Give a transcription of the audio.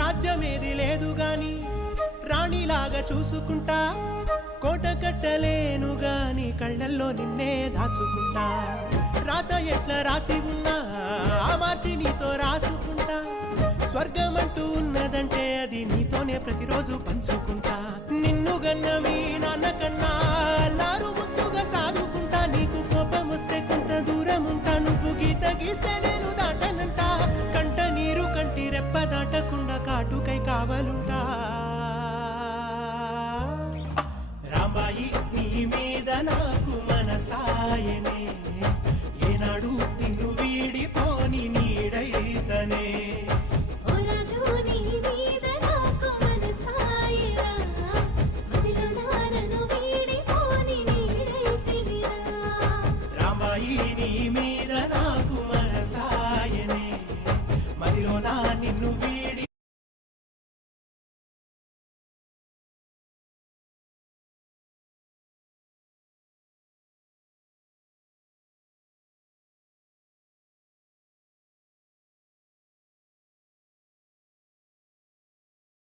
రాజ్యమేది లేదు గాని రాణిలాగా చూసుకుంటా, కోట కట్టలేను గాని కళ్ళల్లో నిన్నే దాచుకుంటా. రాత ఎట్లా రాసి ఉన్నా ఆ మార్చి నీతో రాసుకుంటా. స్వర్గమంటూ ఉన్నదంటే అది నీతోనే ప్రతిరోజు పంచుకుంటా. నిన్ను గన్న మీ నాన్న కన్నా అల్లారు ముద్దుగా సాదుకుంటా. నీకు కోపం వస్తే కొంత దూరం ఉంటా, నువ్వు గీత గీస్తే నేను దాటనంటా. కంట నీరు కంటి రెప్ప దాటకుండా కాటుకై కావాలుంటా.